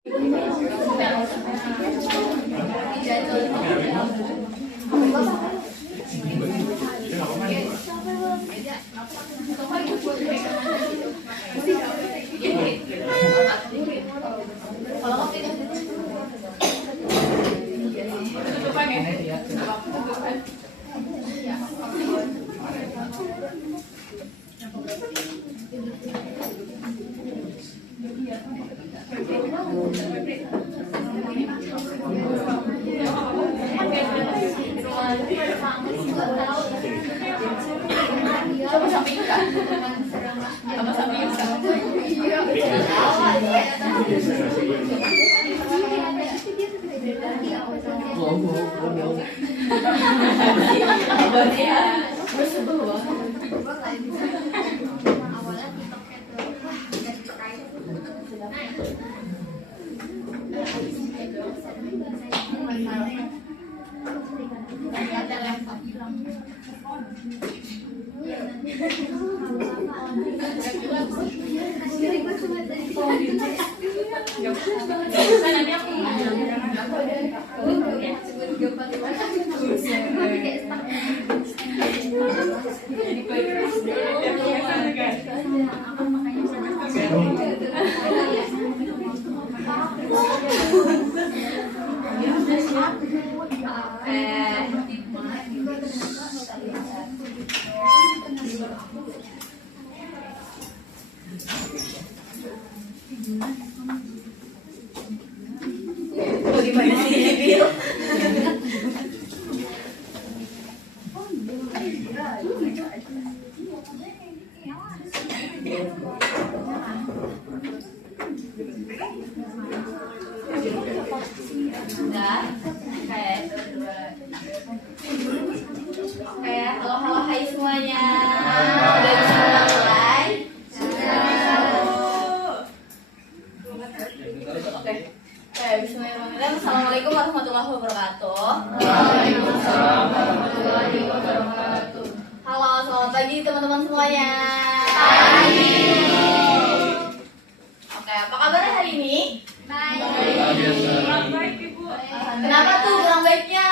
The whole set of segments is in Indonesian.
Halo, hai semuanya. Udah bisa mulai? Oke. Bismillahirrahmanirrahim. Assalamualaikum warahmatullahi wabarakatuh. Waalaikumsalam warahmatullahi wabarakatuh. Halo, selamat pagi teman-teman semuanya. Pagi. Oke, apa kabarnya hari ini? Baik. Baik Ibu. Kenapa tuh kurang baiknya?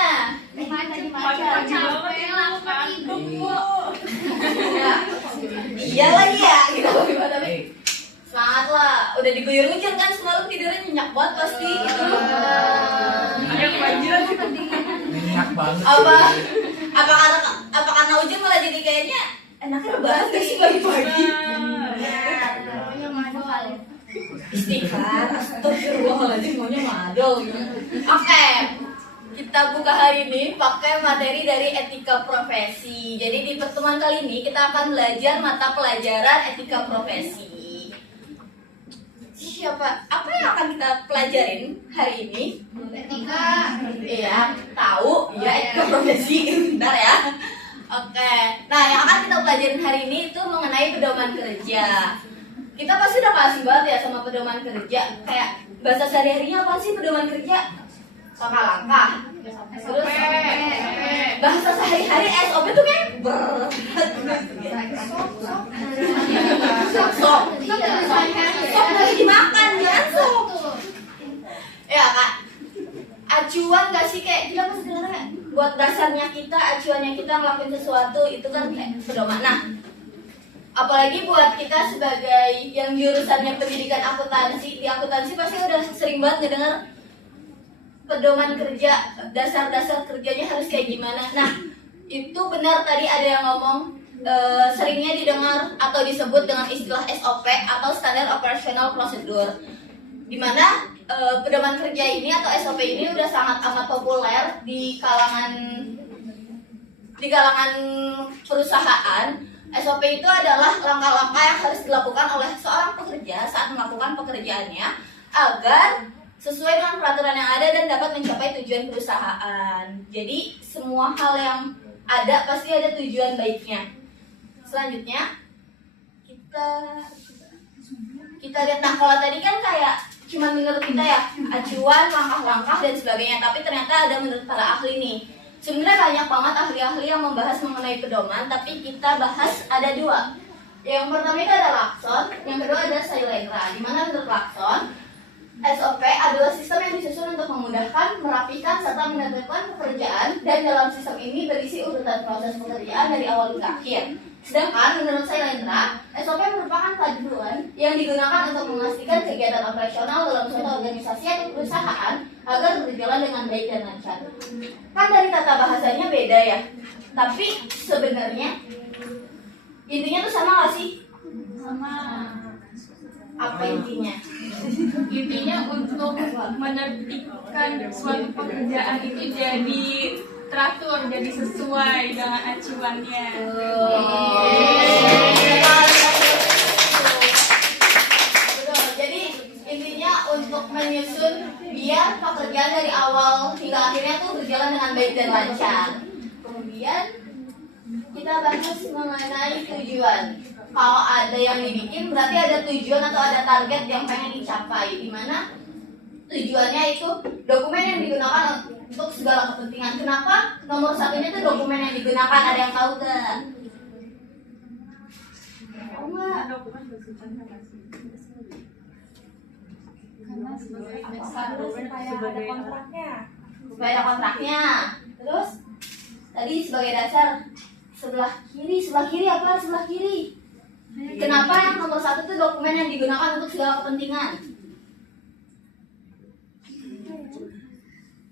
Iya lagi ya, kita gimana tapi semangat lah. Udah diguyur hujan kan semalam tidurnya nyenyak banget pasti itu. Ada kebanjiran sih. Minyak banget. Apa karena hujan malah jadi kayaknya enaknya banget gak sih pagi-pagi? Istighfar, astagfirullahaladzim, maunya madol. Oke, kita buka hari ini pakai materi dari etika profesi. Jadi di pertemuan kali ini kita akan belajar mata pelajaran etika profesi. Apa yang akan kita pelajarin hari ini? Etika. Iya, tahu ya etika profesi. Bentar ya. Oke, nah yang akan kita pelajarin hari ini itu mengenai pedoman kerja. Kita pasti udah kasih banget ya sama pedoman kerja. Kayak bahasa sehari-harinya apa sih pedoman kerja? Langkah-langkah. Terus bahasa sehari-hari SOP tuh kan berat. Sok lagi dimakan, jangan sok. Ya kak, acuan gak sih kayak kita pas sebenarnya buat dasarnya kita, acuannya kita ngelakuin sesuatu itu kan kayak pedoman. Nah, apalagi buat kita sebagai yang jurusannya pendidikan akuntansi, di akuntansi pasti udah sering banget ngedenger pedoman kerja, dasar-dasar kerjanya harus kayak gimana. Nah, itu benar tadi ada yang ngomong seringnya didengar atau disebut dengan istilah SOP atau Standard Operational Procedure, dimana pedoman kerja ini atau SOP ini udah sangat amat populer di kalangan perusahaan. SOP itu adalah langkah-langkah yang harus dilakukan oleh seorang pekerja saat melakukan pekerjaannya agar sesuai dengan peraturan yang ada dan dapat mencapai tujuan perusahaan. Jadi semua hal yang ada pasti ada tujuan baiknya. Selanjutnya kita lihat, nah kalau tadi kan kayak cuma menurut kita ya, acuan, langkah-langkah dan sebagainya, tapi ternyata ada menurut para ahli nih. Sebenarnya banyak banget ahli-ahli yang membahas mengenai pedoman, tapi kita bahas ada dua. Yang pertama itu ada lakson, yang kedua ada sailendra. Dimana menurut lakson, SOP adalah sistem yang disusun untuk memudahkan, merapikan, serta menertibkan pekerjaan, dan dalam sistem ini berisi urutan proses pekerjaan dari awal hingga akhir. Sedangkan menurut saya Lendra, SOP merupakan panduan yang digunakan untuk memastikan kegiatan operasional dalam suatu organisasi atau perusahaan agar berjalan dengan baik dan lancar. Kan dari tata bahasanya beda ya, tapi sebenarnya intinya tuh sama nggak sih? Sama. Apa intinya? Intinya untuk menertibkan suatu pekerjaan itu jadi teratur, jadi sesuai dengan acuannya. Betul. Jadi intinya untuk menyusun biar pekerjaan dari awal hingga akhirnya tuh berjalan dengan baik dan lancar. Kemudian kita bahas mengenai tujuan. Kalau ada yang dibikin berarti ada tujuan atau ada target yang pengen dicapai. Di mana tujuannya itu dokumen yang digunakan untuk segala kepentingan. Kenapa nomor satunya itu dokumen yang digunakan? Ada yang tahu gak? Tahu nggak? Karena sebagai dasar supaya ada kontraknya. Supaya ada kontraknya. Terus tadi sebagai dasar sebelah kiri apa? Sebelah kiri. Kenapa yang nomor satu itu dokumen yang digunakan untuk segala kepentingan?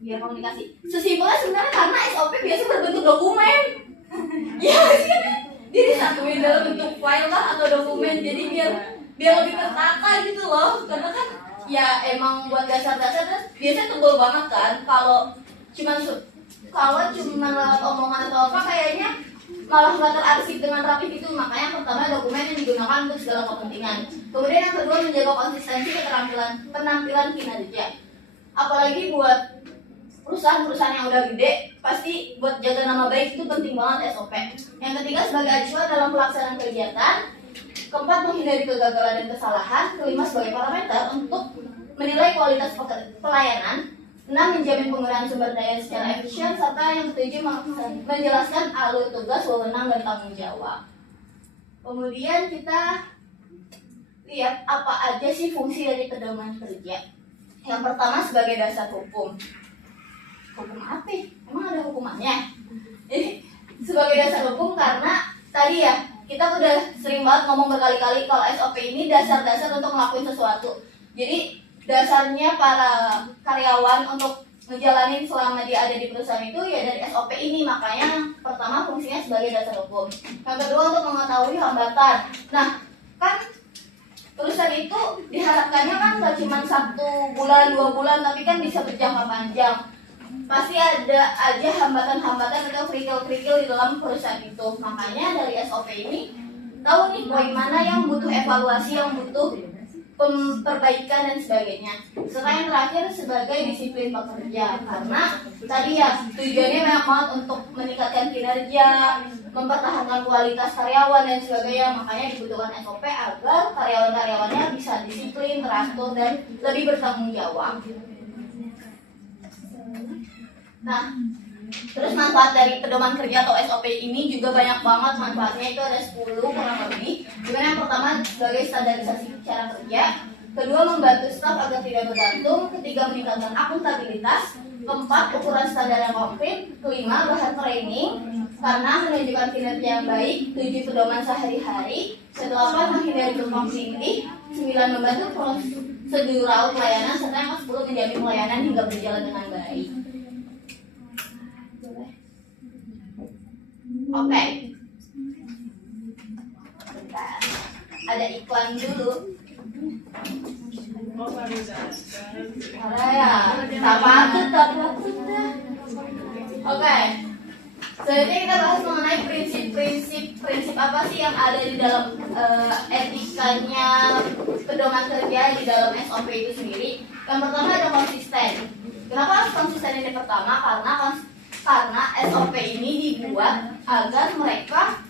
Biar komunikasi. Sesimpelnya sebenarnya karena SOP biasanya berbentuk dokumen. Ya sih kan? Dia disatuin dalam bentuk file lah atau dokumen. Jadi biar lebih tertata gitu loh. Karena kan ya emang buat dasar-dasar kan biasanya tebel banget kan. Kalau cuma lewat omongan atau apa kayaknya malah nggak terarsip dengan rapi gitu. Makanya yang pertama dokumen yang digunakan untuk segala kepentingan. Kemudian yang kedua menjaga konsistensi penampilan kinerja. Apalagi buat perusahaan-perusahaan yang udah gede, pasti buat jaga nama baik itu penting banget SOP. Yang ketiga sebagai acuan dalam pelaksanaan kegiatan. Keempat menghindari kegagalan dan kesalahan. Kelima sebagai parameter untuk menilai kualitas pelayanan. 6. Menjamin penggunaan sumber daya secara efisien, serta yang ketujuh menjelaskan alur tugas, wewenang, dan tanggung jawab. Kemudian kita lihat apa aja sih fungsi dari pedoman kerja. Yang pertama sebagai dasar hukum. Hukum apa? Emang ada hukumannya? Sebagai dasar hukum karena tadi ya kita udah sering banget ngomong berkali-kali kalau SOP ini dasar-dasar untuk ngelakuin sesuatu. Jadi dasarnya para karyawan untuk ngejalanin selama dia ada di perusahaan itu ya dari SOP ini. Makanya pertama fungsinya sebagai dasar hukum. Yang kedua untuk mengetahui hambatan. Nah kan perusahaan itu diharapkannya kan gak cuma 1 bulan 2 bulan tapi kan bisa berjangka panjang. Pasti ada aja hambatan-hambatan atau kerikil-kerikil di dalam perusahaan itu. Makanya dari SOP ini tahu nih poin mana yang butuh evaluasi, yang butuh perbaikan dan sebagainya. Serta yang terakhir sebagai disiplin pekerja, karena tadi ya tujuannya banyak banget untuk meningkatkan kinerja, mempertahankan kualitas karyawan dan sebagainya. Makanya dibutuhkan SOP agar karyawan-karyawannya bisa disiplin, teratur dan lebih bertanggung jawab. Nah, terus manfaat dari pedoman kerja atau SOP ini juga banyak banget manfaatnya, itu ada 10 kurang lebih. Dimana yang pertama sebagai standarisasi cara kerja, kedua membantu staf agar tidak bergantung, ketiga meningkatkan akuntabilitas, keempat ukuran standar yang konkret, kelima bahan training karena menunjukkan kinerja yang baik, 7 pedoman sehari-hari, 8 menghindari tumpang tindih, 9 membantu prosedural pelayanan, serta yang ke-10 menjamin pelayanan hingga berjalan dengan baik. Oke. Bentar. Ada iklan dulu. Ya, tak patut dah. Oke. Selanjutnya kita bahas mengenai prinsip apa sih yang ada di dalam etikanya pedoman kerja di dalam SOP itu sendiri. Yang pertama ada konsisten. Kenapa harus konsisten ini pertama? Karena SOP ini dibuat agar mereka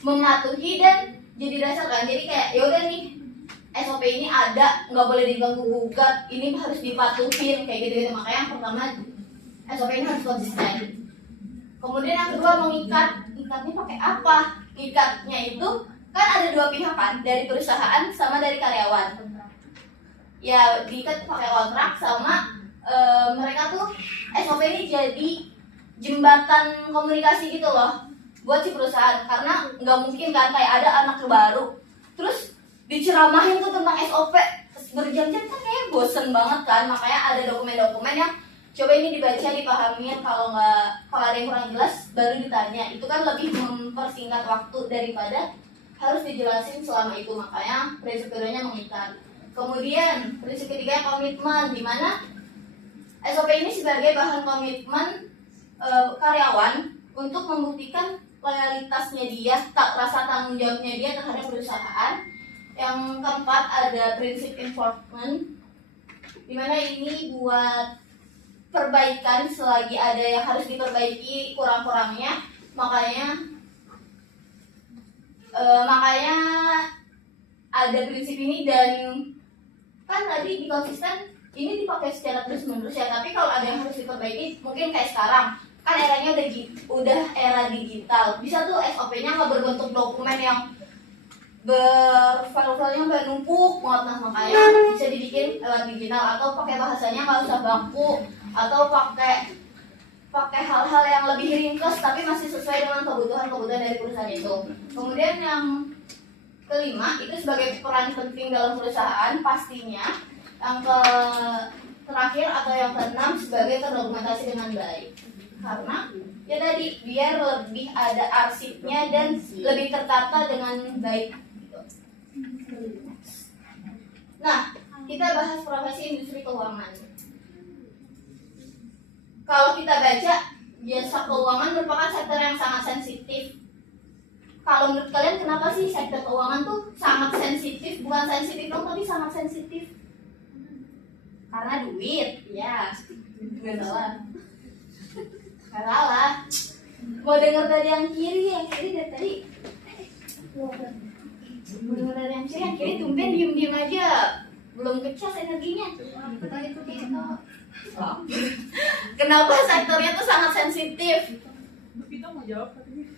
mematuhi dan jadi dasar kan. Jadi kayak yaudah nih SOP ini ada, nggak boleh diganggu gugat, ini harus dipatuhin kayak gitu. Makanya yang pertama SOP ini harus konsisten. Kemudian yang kedua ikatnya pakai apa? Ikatnya itu kan ada 2 pihak kan, dari perusahaan sama dari karyawan. ya diikat pakai kontrak sama mereka tuh SOP ini jadi jembatan komunikasi gitu loh buat si perusahaan, karena nggak mungkin kan kayak ada anak baru terus diceramahin tuh tentang SOP berjam-jam kan kayak bosen banget kan. Makanya ada dokumen-dokumen yang coba ini dibaca, dipahamin, kalau ada yang kurang jelas baru ditanya. Itu kan lebih mempersingkat waktu daripada harus dijelasin selama itu. Makanya prinsip keduanya mengikat. Kemudian prinsip ketiga komitmen, di mana SOP ini sebagai bahan komitmen karyawan untuk membuktikan loyalitasnya dia, rasa tanggung jawabnya dia terhadap perusahaan. Yang keempat ada prinsip enforcement, dimana ini buat perbaikan selagi ada yang harus diperbaiki kurang-kurangnya. Makanya ada prinsip ini, dan kan tadi di konsisten ini dipakai secara terus-menerus ya. Tapi kalau ada yang harus diperbaiki, mungkin kayak sekarang kan eranya udah era digital, bisa tuh SOP-nya nggak berbentuk dokumen yang berfile-filenya sampai numpuk banget. Nah, makanya bisa dibikin lewat digital, atau pakai bahasanya nggak usah baku, atau pakai hal-hal yang lebih ringkas tapi masih sesuai dengan kebutuhan dari perusahaan itu. Kemudian yang kelima itu sebagai peran penting dalam perusahaan pastinya. Yang terakhir atau yang keenam sebagai terdokumentasi dengan baik, karena ya tadi biar lebih ada arsipnya dan lebih tertata dengan baik. Nah, kita bahas profesi industri keuangan. Kalau kita baca, jasa keuangan merupakan sektor yang sangat sensitif. Kalau menurut kalian kenapa sih sektor keuangan tuh sangat sensitif? Bukan sensitif dong, tapi sangat sensitif. Karena duit, ya. Gak salah. Gak salah. Mau denger dari yang kiri dari tadi. Mau denger dari yang kiri tumben diem aja. Belum kecas energinya. Kenapa sektornya tuh sangat sensitif? Kita mau jawab katanya.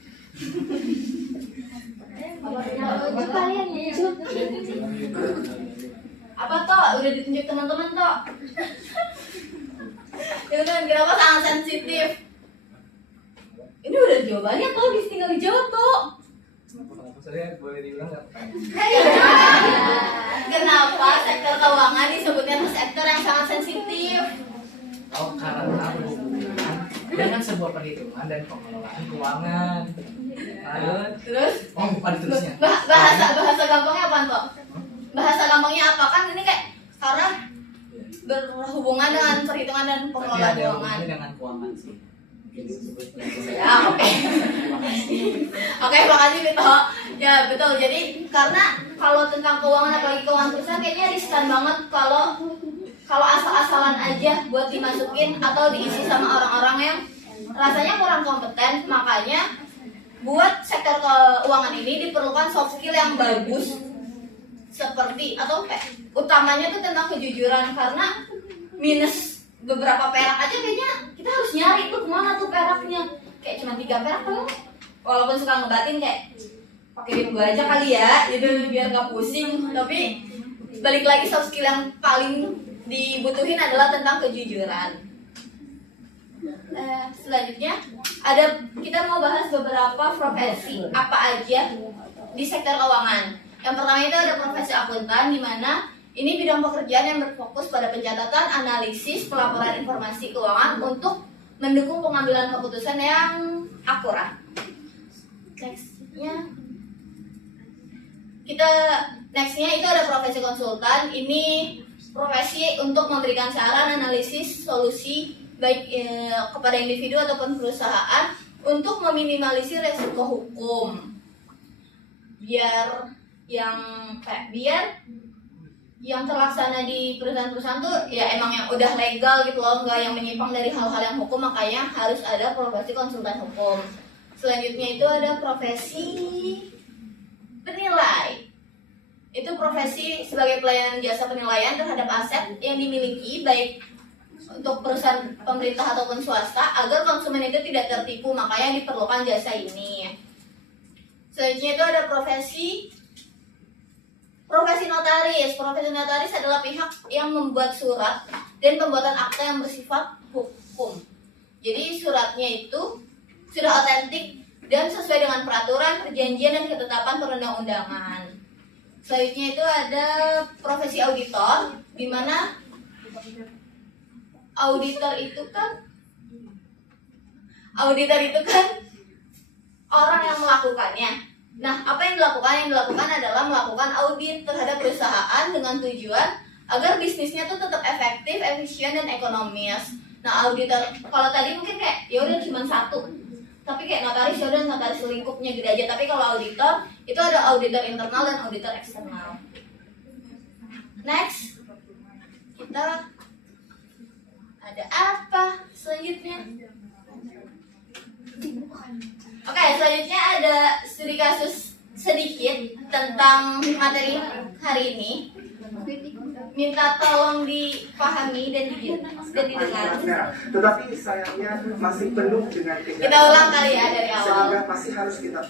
Kalian ya. Apa toh? Udah ditunjuk teman-teman toh? Kenapa sangat sensitif? Ini udah jawabannya toh, bisa tinggal dijawab toh. Boleh diulang nggak? Kenapa sektor keuangan disebutnya tuh sektor yang sangat sensitif? Oh, karena berhubungan dengan sebuah perhitungan dan pengelolaan keuangan. Terus? Oh, bukan terusnya. Bahasa gampangnya apa toh? Bahasa gampangnya apa? Kan ini kayak karena berhubungan dengan perhitungan dan pengelolaan Ada keuangan. hubungannya dengan keuangan sih. Ya, oke. Oke, makasih Vito. Ya, betul. Jadi karena kalau tentang keuangan, apalagi keuangan perusahaan, kayaknya riskan banget kalau asal-asalan aja buat dimasukin atau diisi sama orang-orang yang rasanya kurang kompeten. Makanya buat sektor keuangan ini diperlukan soft skill yang bagus, seperti atau utamanya tuh tentang kejujuran, karena minus beberapa perak aja kayaknya kita harus nyari tuh kemana tuh peraknya. Kayak cuma 3 perak kan, walaupun suka ngebatin kayak pakai diem gue aja kali ya, gitu biar gak pusing. Tapi balik lagi soft skill yang paling dibutuhin adalah tentang kejujuran. Selanjutnya kita mau bahas beberapa profesi apa aja di sektor keuangan. Yang pertama itu ada profesi akuntan, di mana ini bidang pekerjaan yang berfokus pada pencatatan, analisis, pelaporan informasi keuangan untuk mendukung pengambilan keputusan yang akurat. Nextnya itu ada profesi konsultan. Ini profesi untuk memberikan saran, analisis, solusi baik kepada individu ataupun perusahaan untuk meminimalisir resiko hukum. Biar yang terlaksana di perusahaan-perusahaan tuh ya emang yang udah legal gitu loh, nggak yang menyimpang dari hal-hal yang hukum. Makanya harus ada profesi konsultan hukum. Selanjutnya itu ada profesi penilai. Itu profesi sebagai pelayanan jasa penilaian terhadap aset yang dimiliki baik untuk perusahaan pemerintah ataupun swasta agar konsumen itu tidak tertipu. Makanya diperlukan jasa ini. Selanjutnya itu ada profesi Profesi notaris. Profesi notaris adalah pihak yang membuat surat dan pembuatan akta yang bersifat hukum. Jadi suratnya itu sudah otentik dan sesuai dengan peraturan, perjanjian, dan ketetapan perundang-undangan. Selanjutnya itu ada profesi auditor, di mana auditor itu kan orang yang melakukannya. Nah, apa yang dilakukan? Yang dilakukan adalah melakukan audit terhadap perusahaan dengan tujuan agar bisnisnya tuh tetap efektif, efisien, dan ekonomis. Nah, auditor kalau tadi mungkin kayak ya udah cuma satu, tapi kayak notaris ya udah notaris lingkupnya gede aja. Tapi kalau auditor itu ada auditor internal dan auditor eksternal. Next, kita ada apa selanjutnya? Oke, selanjutnya ada studi kasus sedikit tentang materi hari ini. Minta tolong dipahami dan didengar. Tetapi sayangnya masih penuh dengan kejadian. Kita ulang kali ya dari awal. Sehingga masih harus kita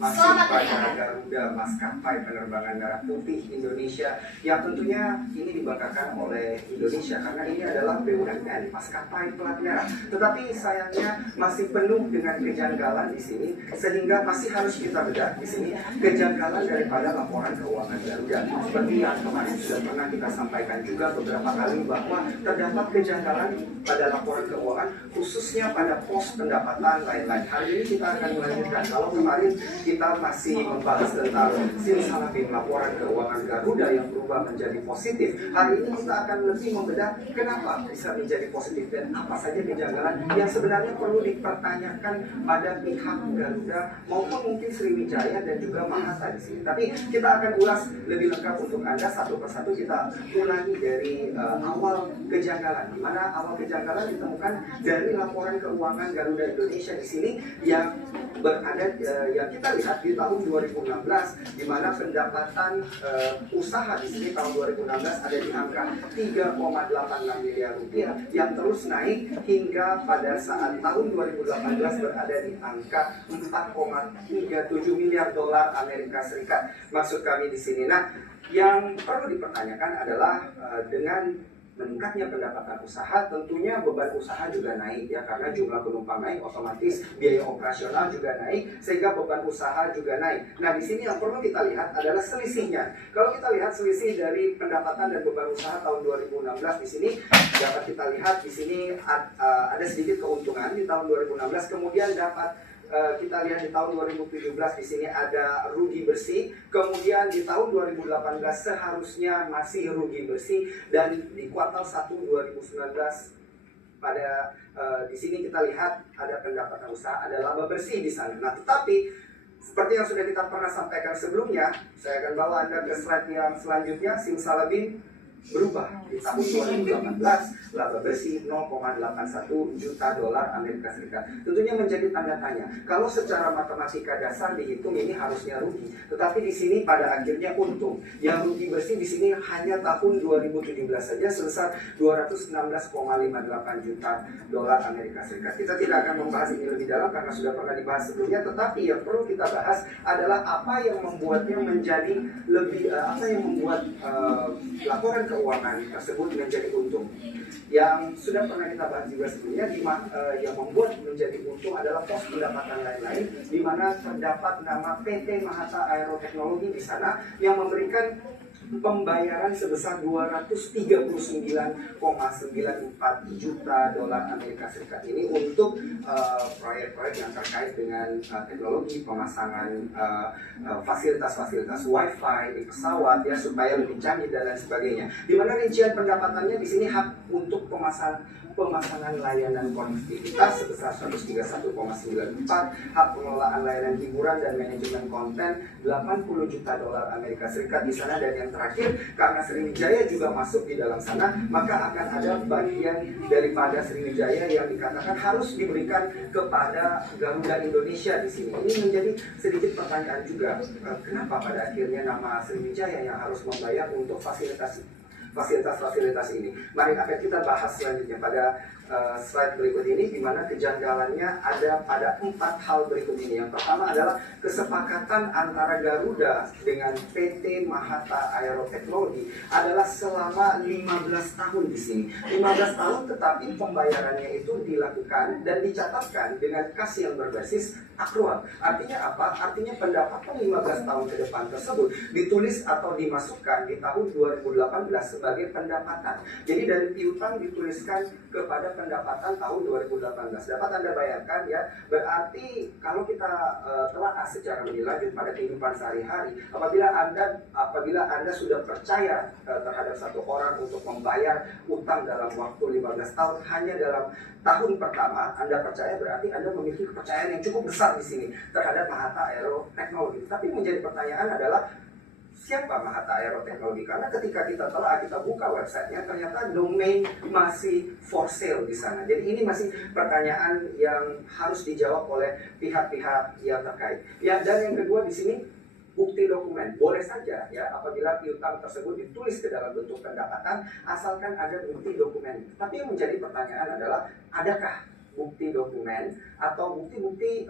Selamat pada Garuda maskapai penerbangan darah putih Indonesia yang tentunya ini dibanggakan oleh Indonesia karena ini adalah BUMN maskapai plat merah. Tetapi sayangnya masih penuh dengan kejanggalan di sini sehingga masih harus kita bedah di sini kejanggalan daripada laporan keuangan Garuda. Seperti yang kemarin sudah pernah kita sampaikan juga beberapa kali bahwa terdapat kejanggalan pada laporan keuangan khususnya pada pos pendapatan lain-lain. Hari ini kita akan melanjutkan. Kalau kemarin kita masih membahas tentang simsalabim laporan keuangan Garuda yang berubah menjadi positif. Hari ini kita akan lebih membedah kenapa bisa menjadi positif dan apa saja kejanggalan yang sebenarnya perlu dipertanyakan pada pihak Garuda maupun mungkin Sriwijaya dan juga Mahasa di sini. Tapi kita akan ulas lebih lengkap untuk Anda satu persatu. Kita ulangi dari awal kejanggalan, di mana awal kejanggalan ditemukan dari laporan keuangan Garuda Indonesia di sini yang berada yang kita lihat di tahun 2016 di mana pendapatan usaha di sini tahun 2016 ada di angka 3,86 miliar rupiah yang terus naik hingga pada saat tahun 2018 berada di angka 4,37 miliar dolar Amerika Serikat. Maksud kami di sini. Nah, yang perlu dipertanyakan adalah dengan meningkatnya pendapatan usaha, tentunya beban usaha juga naik ya, karena jumlah penumpang naik, otomatis biaya operasional juga naik, sehingga beban usaha juga naik. Nah, di sini yang perlu kita lihat adalah selisihnya. Kalau kita lihat selisih dari pendapatan dan beban usaha tahun 2016 di sini dapat kita lihat di sini ada sedikit keuntungan di tahun 2016, kemudian dapat kita lihat di tahun 2017 di sini ada rugi bersih, kemudian di tahun 2018 seharusnya masih rugi bersih, dan di kuartal 1 2019 pada di sini kita lihat ada pendapatan usaha, ada laba bersih di sana. Nah, tetapi seperti yang sudah kita pernah sampaikan sebelumnya, saya akan bawa Anda ke slide yang selanjutnya. Simsalabim berubah di tahun 2018, laba bersih 0,81 juta dolar Amerika Serikat. Tentunya menjadi tanda tanya. Kalau secara matematika dasar dihitung ini harusnya rugi, tetapi di sini pada akhirnya untung. Yang rugi bersih di sini hanya tahun 2017 saja sebesar 216,58 juta dolar Amerika Serikat. Kita tidak akan membahas ini lebih dalam karena sudah pernah dibahas sebelumnya, tetapi yang perlu kita bahas adalah apa yang membuatnya menjadi lebih apa yang membuat laporan keuangan tersebut menjadi untung. Yang sudah pernah kita bahas juga sebelumnya, yang membuat menjadi untung adalah pos pendapatan lain-lain, di mana terdapat nama PT Mahasa Aeroteknologi di sana yang memberikan pembayaran sebesar 239,94 juta dolar Amerika Serikat ini untuk proyek-proyek yang terkait dengan teknologi pemasangan fasilitas-fasilitas wifi di pesawat ya, supaya lebih canggih dan lain sebagainya. Di mana rincian pendapatannya di sini hak untuk pemasangan layanan konektivitas sebesar 131,94, hak pengelolaan layanan hiburan dan manajemen konten 80 juta dolar Amerika Serikat di sana. Dan yang terakhir, karena Sriwijaya juga masuk di dalam sana, maka akan ada bagian daripada Sriwijaya yang dikatakan harus diberikan kepada Garuda Indonesia di sini. Ini menjadi sedikit pertanyaan juga, kenapa pada akhirnya nama Sriwijaya yang harus membayar untuk fasilitas fasilitas-fasilitas ini. Mari akan kita bahas selanjutnya pada slide berikut ini, di mana kejanggalannya ada pada 4 hal berikut ini. Yang pertama adalah kesepakatan antara Garuda dengan PT Mahata Aero Technology adalah selama 15 tahun di sini. 15 tahun, tetapi pembayarannya itu dilakukan dan dicatatkan dengan kas yang berbasis akrual. Artinya apa? Artinya pendapatan 15 tahun ke depan tersebut ditulis atau dimasukkan di tahun 2018 sebagai pendapatan. Jadi dari piutang dituliskan kepada pendapatan tahun 2018. Dapat Anda bayangkan ya, berarti kalau kita telah secara lebih lanjut pada kehidupan sehari-hari, apabila Anda sudah percaya terhadap satu orang untuk membayar utang dalam waktu 15 tahun, hanya dalam tahun pertama Anda percaya, berarti Anda memiliki kepercayaan yang cukup besar di sini terhadap Mahata Aero Technology. Tapi menjadi pertanyaan adalah, siapa Mahata Aero Technology? Karena ketika kita buka websitenya, ternyata domain masih for sale di sana. Jadi ini masih pertanyaan yang harus dijawab oleh pihak-pihak yang terkait. Ya, dan yang kedua di sini, bukti dokumen. Boleh saja ya, apabila piutang tersebut ditulis ke dalam bentuk pendapatan, asalkan ada bukti dokumen. Tapi yang menjadi pertanyaan adalah, adakah bukti dokumen atau bukti-bukti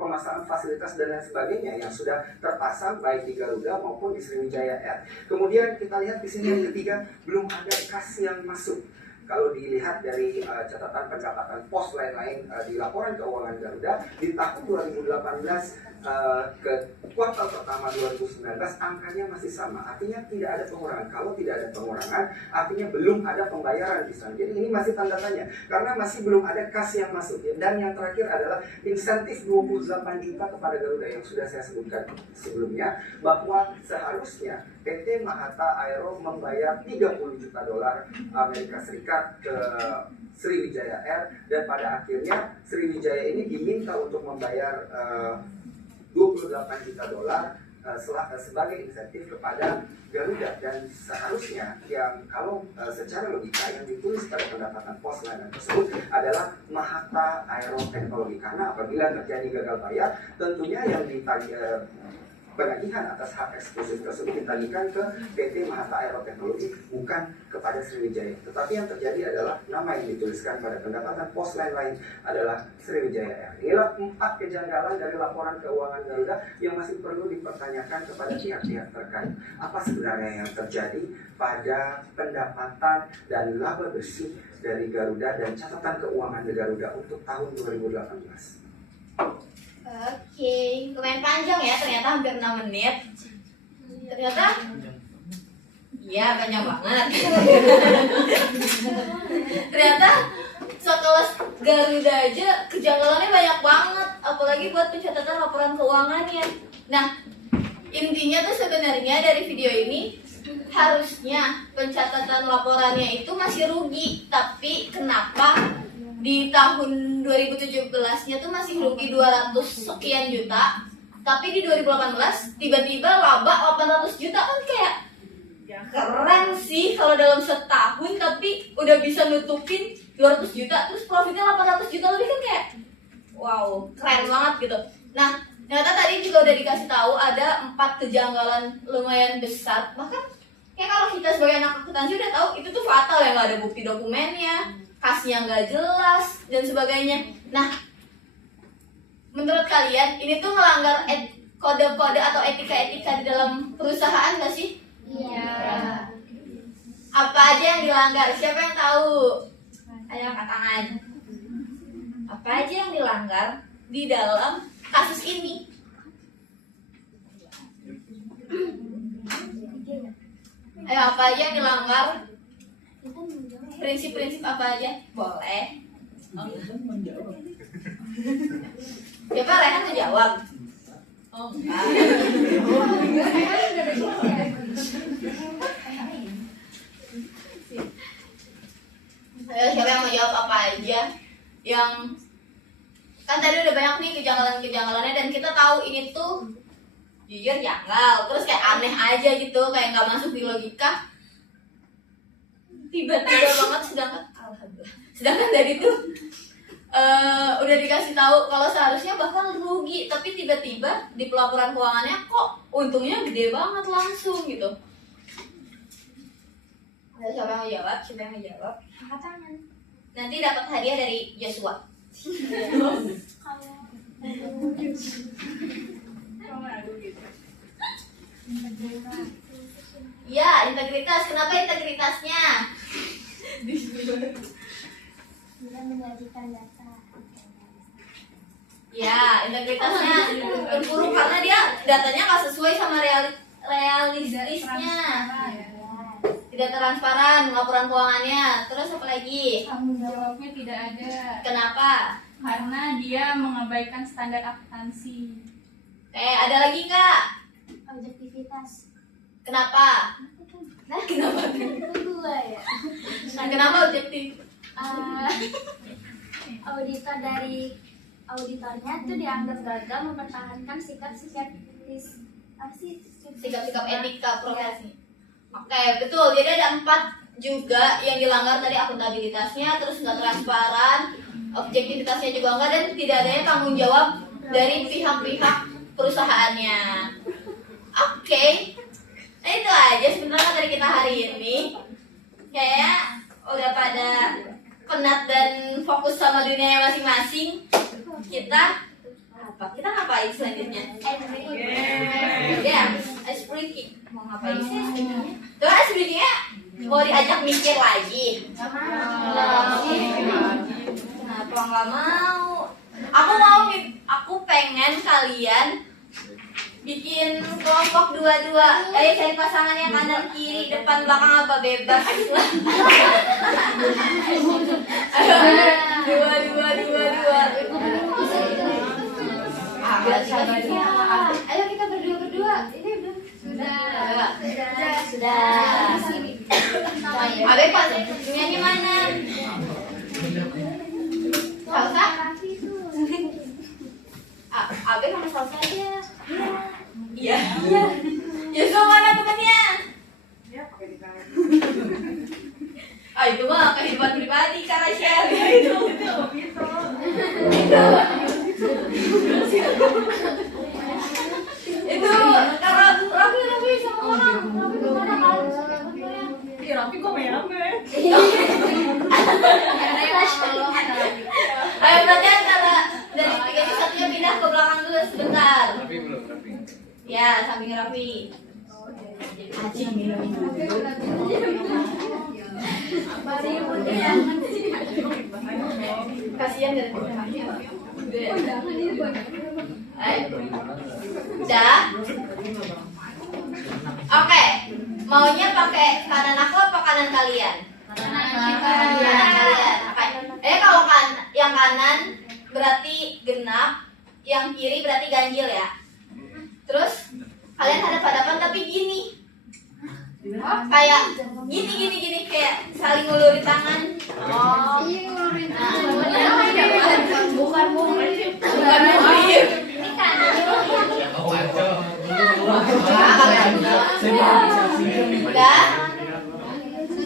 pemasangan fasilitas dan lain sebagainya yang sudah terpasang baik di Garuda maupun di Sriwijaya Air. Kemudian kita lihat di sini yang ketiga, belum ada kas yang masuk. Kalau dilihat dari catatan pendapatan pos lain-lain di laporan keuangan Garuda di tahun 2018 ke kuartal pertama 2019, angkanya masih sama. Artinya tidak ada pengurangan. Kalau tidak ada pengurangan, artinya belum ada pembayaran di sana. Jadi ini masih tanda tanya, karena masih belum ada kas yang masuk. Dan yang terakhir adalah insentif 28 juta kepada Garuda yang sudah saya sebutkan sebelumnya, bahwa seharusnya PT Mahata Aero membayar 30 juta dolar Amerika Serikat ke Sriwijaya Air, dan pada akhirnya Sriwijaya ini diminta untuk membayar 28 juta dolar sebagai insentif kepada Garuda. Dan seharusnya yang kalau secara logika yang ditulis pada pendapatan pos layanan tersebut adalah Mahata Aero Technology, karena apabila terjadi gagal bayar, tentunya yang penagihan atas hak eksklusif tersebut ditagihkan ke PT Mahata Aero Technology, bukan kepada Sriwijaya. Tetapi yang terjadi adalah nama yang dituliskan pada pendapatan pos lain-lain adalah Sriwijaya Air. Inilah 4 kejanggalan dari laporan keuangan Garuda yang masih perlu dipertanyakan kepada pihak-pihak terkait. Apa sebenarnya yang terjadi pada pendapatan dan laba bersih dari Garuda dan catatan keuangan Garuda untuk tahun 2018? Oke, lumayan panjang ya, ternyata hampir 6 menit. Ternyata, iya panjang banget. Ternyata sekelas Garuda aja kejanggalannya banyak banget, apalagi buat pencatatan laporan keuangannya. Nah, intinya tuh sebenarnya dari video ini, harusnya pencatatan laporannya itu masih rugi, tapi kenapa di tahun 2017-nya tuh masih rugi 200 sekian juta, tapi di 2018 tiba-tiba laba 800 juta. Kan kayak keren sih kalau dalam setahun tapi udah bisa nutupin 200 juta, terus profitnya 800 juta lebih, kan kayak wow, keren banget gitu. Nah, ternyata tadi juga udah dikasih tahu ada 4 kejanggalan lumayan besar. Bahkan kayak kalau kita sebagai anak akuntansi udah tahu itu tuh fatal ya, nggak ada bukti dokumennya, kasnya nggak jelas dan sebagainya. Nah, menurut kalian ini tuh melanggar kode-kode atau etika-etika di dalam perusahaan nggak sih? Iya. Apa aja yang dilanggar? Siapa yang tahu? Ayo angkat tangan. Apa aja yang dilanggar di dalam kasus ini? Ayo, apa aja yang dilanggar? Prinsip-prinsip apa aja? Boleh. Siapa? Rehan tuh jawab. Oh, enggak. Ayo, siapa yang mau jawab apa aja? Yang kan tadi udah banyak nih kejanggalan-kejanggalannya, dan kita tahu ini tuh jujur janggal, terus kayak aneh aja gitu, kayak nggak masuk di logika. Tiba-tiba banget, sedangkan dari itu udah dikasih tahu kalau seharusnya bahkan rugi, tapi tiba-tiba di pelaporan keuangannya kok untungnya gede banget langsung gitu. Siapa yang mau jawab? Siapa yang mau jawab? Angkat tangan. Nanti dapat hadiah dari Joshua. Ya, integritas. Kenapa integritasnya? Tidak menyajikan data. Ya, integritasnya terpuruk karena dia datanya nggak sesuai sama realistisnya. Tidak transparan laporan keuangannya. Terus apa lagi? Tanggung jawabnya tidak ada Kenapa? karena dia mengabaikan standar akuntansi. Ada lagi nggak? Objektivitas. Kenapa? Nah, kenapa? Itu 2 ya. Nah, kenapa objektif? Auditor dari auditornya tuh dianggap gagal mempertahankan sikap-sikap Sikap-sikap etika profesi. Oke, betul. Jadi ada 4 juga yang dilanggar tadi, akuntabilitasnya, terus nggak transparan, objektivitasnya juga enggak, dan tidak adanya tanggung jawab dari pihak-pihak perusahaannya. Oke. Nah, itu aja sebenarnya dari kita hari ini. Kayak udah pada penat dan fokus sama dunia masing-masing. Kita ngapain selanjutnya? Ya, ice breaking. Mau ngapain sih? Tuh ice breakingnya mau diajak mikir lagi. Kenapa nggak mau? Aku pengen kalian bikin kelompok 2-2. Cari pasangannya kanan kiri, depan belakang apa bebas. Dua. Ayo kita berdua. Ini belum. Sudah. Abe pasangannya mana? Salsa? Abe sama Salsa aja. Iya. Yusuf mana temennya? Itu mah kehidupan pribadi karena share itu. Itu karena Raffi sama orang. Raffi kemana kan? Iya, Raffi kok merah-merah? Ayo berarti antara dari 3 ke 1-nya pindah ke belakang dulu sebentar. Tapi belum, tapi. Ya, samping Raffi. Anjing minum dulu. Kasihan dari udah. Oke, maunya pakai kanan aku apa kanan kalian? Kanan kalian. Oke. Kalau yang kanan berarti genap, yang kiri berarti ganjil ya. Terus kalian hadap-hadapan tapi gini. Kayak gini kayak saling ngulurin tangan. Bukan muhrim. Ini kanan. Udah.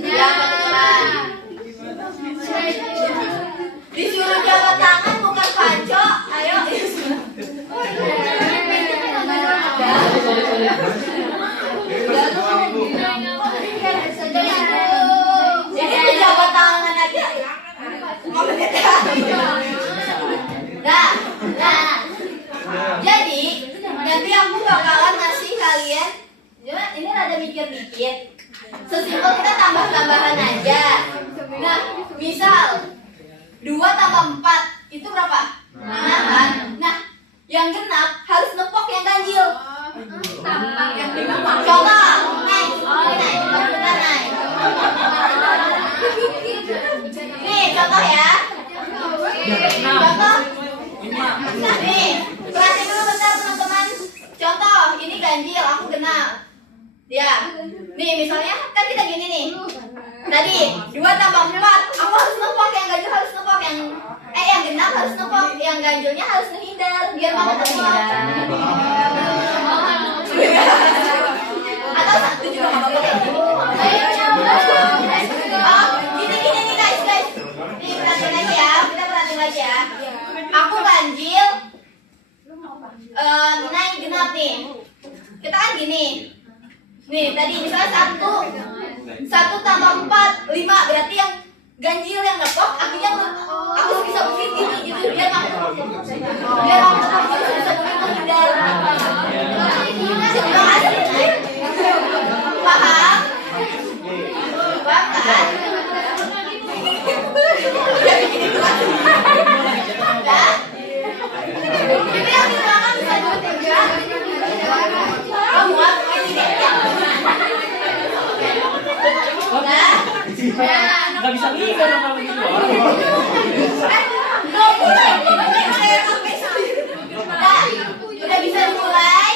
Kebetulan. Disuruh jabat tangan bukan panco. Ayo. Jadi jabat tangan aja. Nah. Jadi nanti aku bakalan ngasih kalian. Ini rada mikir dikit. Sesimpel kita tambah-tambahan aja. Nah, misal 2 tambah 4 itu berapa? 6 kan? Nah, yang genap harus nepok yang ganjil. Coba, naik. Nih, contoh ya. Contoh. Nih, perhatiin dulu bentar teman-teman. Contoh, ini ganjil, aku genap. Ya, nih misalnya kan kita gini nih. Tadi 2 tambah 4, aku harus nepok yang ganjil harus nepok yang genap harus nepok, yang ganjilnya harus menghindar biar mau nepok. Atau 1 juga nggak apa-apa. Gini nih guys. Nih perhatiin lagi ya, kita perhatiin lagi ya. Aku ganjil, naik genap nih. Kita kan gini. Nih tadi misalnya 1 1 tambah 4, 5. Berarti yang ganjil yang ngepok, akhirnya aku bisa bikin gini gitu. Dia nggak dia bisa bikin menghindar. Terima kasih. Paham? Paham kan? Udah bikin itu kan? Udah? Ini yang di belakang bisa 2, 3. Muat ini deh. Udah? Nggak bisa mikir dong kalau gitu. Udah bisa dimulai?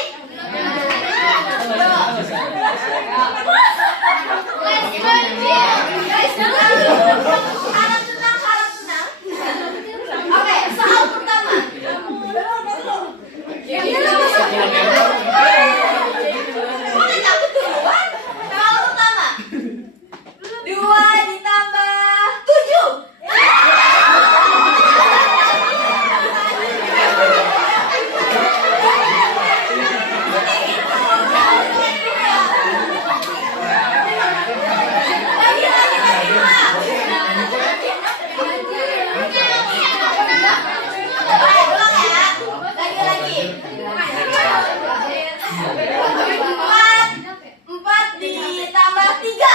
Harap tenang. Oke, soal pertama. Udah takut duluan. Soal pertama. 2 ditambah 7. Empat ditambah 3.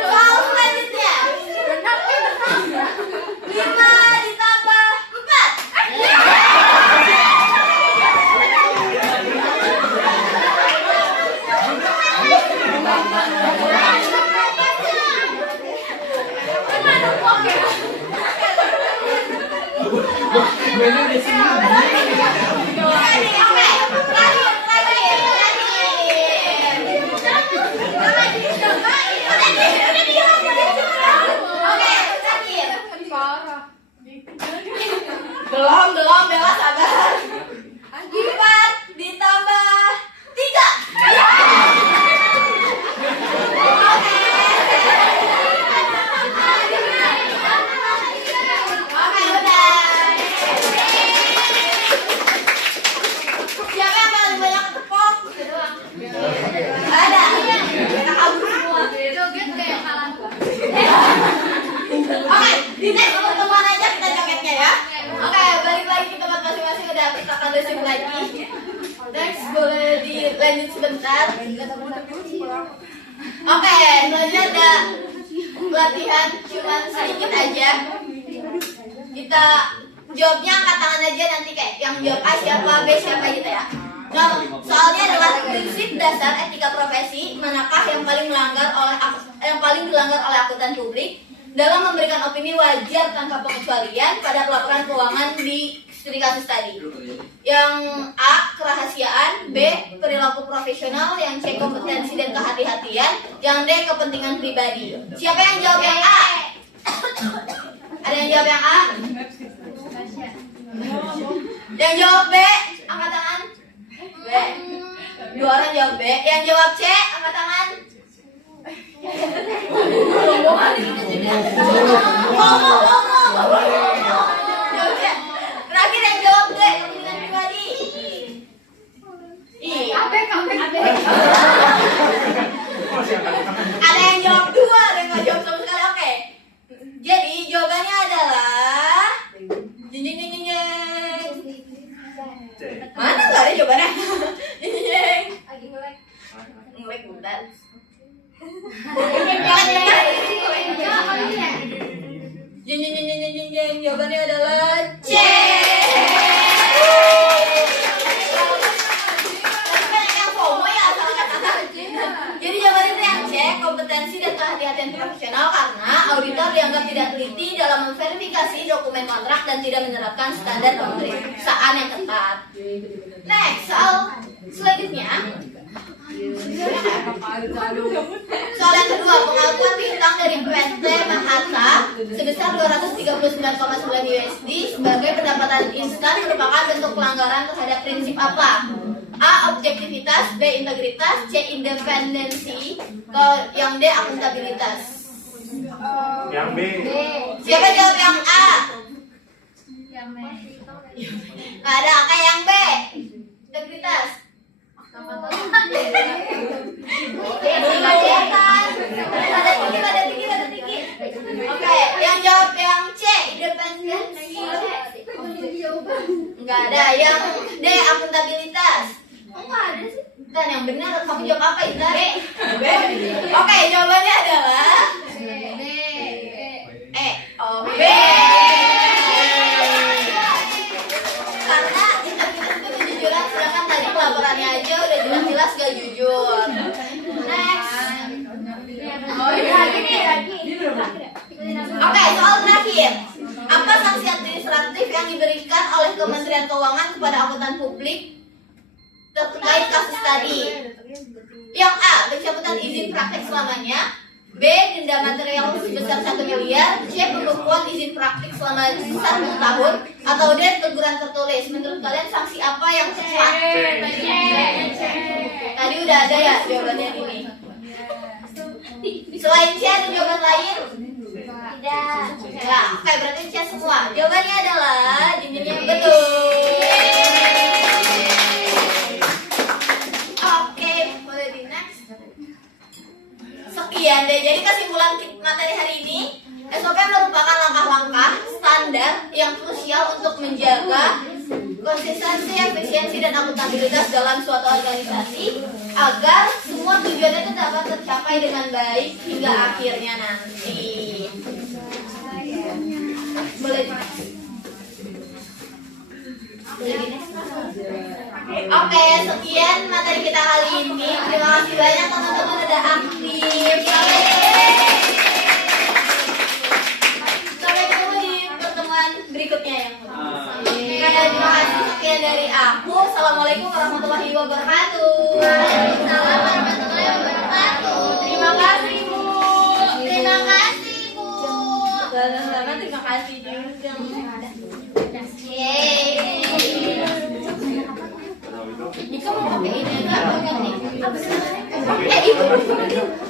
Soal selanjutnya. 5 ditambah 4. Belum, Bella sabar. 4 ditambah 3. Oke, udah. Siapa yang paling banyak tepok? Ada. Kita kabur semua. Joget kayak kalah. Oke, di next pertemuan aja kita jogetnya ya. Oke, balik lagi ke tempat masing-masing, udah kita akan resume lagi. Next boleh dilanjut sebentar. Oke, selanjutnya ada latihan cuman sedikit aja. Kita jawabnya angkat tangan aja, nanti kayak yang jawab A siapa, B siapa gitu ya. Nah, soalnya adalah prinsip dasar etika profesi, manakah yang paling dilanggar oleh akuntan publik dalam memberikan opini wajar tanpa pengecualian pada pelaporan keuangan di studi kasus tadi. Yang A, kerahasiaan. B, perilaku profesional. Yang C, kompetensi dan kehati-hatian. Yang D, kepentingan pribadi. Siapa yang jawab yang A? Ada yang jawab yang A? Yang jawab B, angkat tangan. B. 2 orang jawab B. Yang jawab C, angkat tangan. Terakhir yang jawab D, kepentingan pribadi. Ada yang jawab 2, ada yang nggak jawab sama sekali. Oke. Jadi jawabannya adalah jeng jeng jeng jeng jeng. Mana nggak ada jawabannya? Jeng jeng jeng. Ngelek bentar. Jeng jeng jeng jeng jeng jeng. Jawabannya adalah C. Banyak yang FOMO ya asal kata. Jadi jawabannya itu yang C, kompetensi dan kehati-hatian profesional, karena auditor dianggap tidak teliti dalam memverifikasi dokumen kontrak dan tidak menerapkan standar pemeriksaan yang ketat. Next, soal selanjutnya. Soal yang kedua, pengakuan piutang dari PT Mahata sebesar 239,9 USD sebagai pendapatan instan merupakan bentuk pelanggaran terhadap prinsip apa? A. Objektivitas, B. Integritas, C. Independensi, kalau yang D. Akuntabilitas. Yang B. Siapa jawab yang A? Yang B. Nggak ada. Oke, yang B. Integritas. Ada tinggi. Oke, yang jawab yang C. Independensi. Nggak ada. Yang D. Akuntabilitas. Enggak ada sih. Dan yang benar, kamu jawab apa, Intan? B. Oke, jawabannya adalah B. Karena integritas itu kejujuran, sedangkan tadi pelaporannya aja udah jelas-jelas gak jujur. Next. Oke, soal terakhir. Apa sanksi administratif yang diberikan oleh Kementerian Keuangan kepada akuntan publik terkait kasus tadi? Yang A. Pencabutan izin praktek selamanya. B. Denda material sebesar 1 miliar. C. Pembekuan izin praktik selama 1 tahun. Atau D. Teguran tertulis. Menurut kalian sanksi apa yang tepat? Tadi udah ada ya jawabannya ini. Selain C ada jawaban lain? Tidak. Ya, oke, berarti C semua. Jawabannya adalah jinjingnya yang betul. Oke, boleh di next. Sekian deh. Jadi kesimpulan materi hari ini, SOP merupakan langkah-langkah standar yang krusial untuk menjaga konsistensi, efisiensi, dan akuntabilitas dalam suatu organisasi agar semua tujuannya itu dapat tercapai dengan baik hingga akhirnya nanti. Boleh di next. Oke, sekian materi kita kali ini. Terima kasih banyak teman-teman udah aktif. Sampai ketemu di pertemuan berikutnya ya. Terima kasih, sekian dari aku. Assalamualaikum warahmatullahi wabarakatuh. Waalaikumsalam warahmatullahi wabarakatuh. Terima kasih Bu. Terima kasih, Bu. Sama-sama, terima kasih juga. Yeay. Ika mau pakai ini enggak? Mau ganti? Ibu.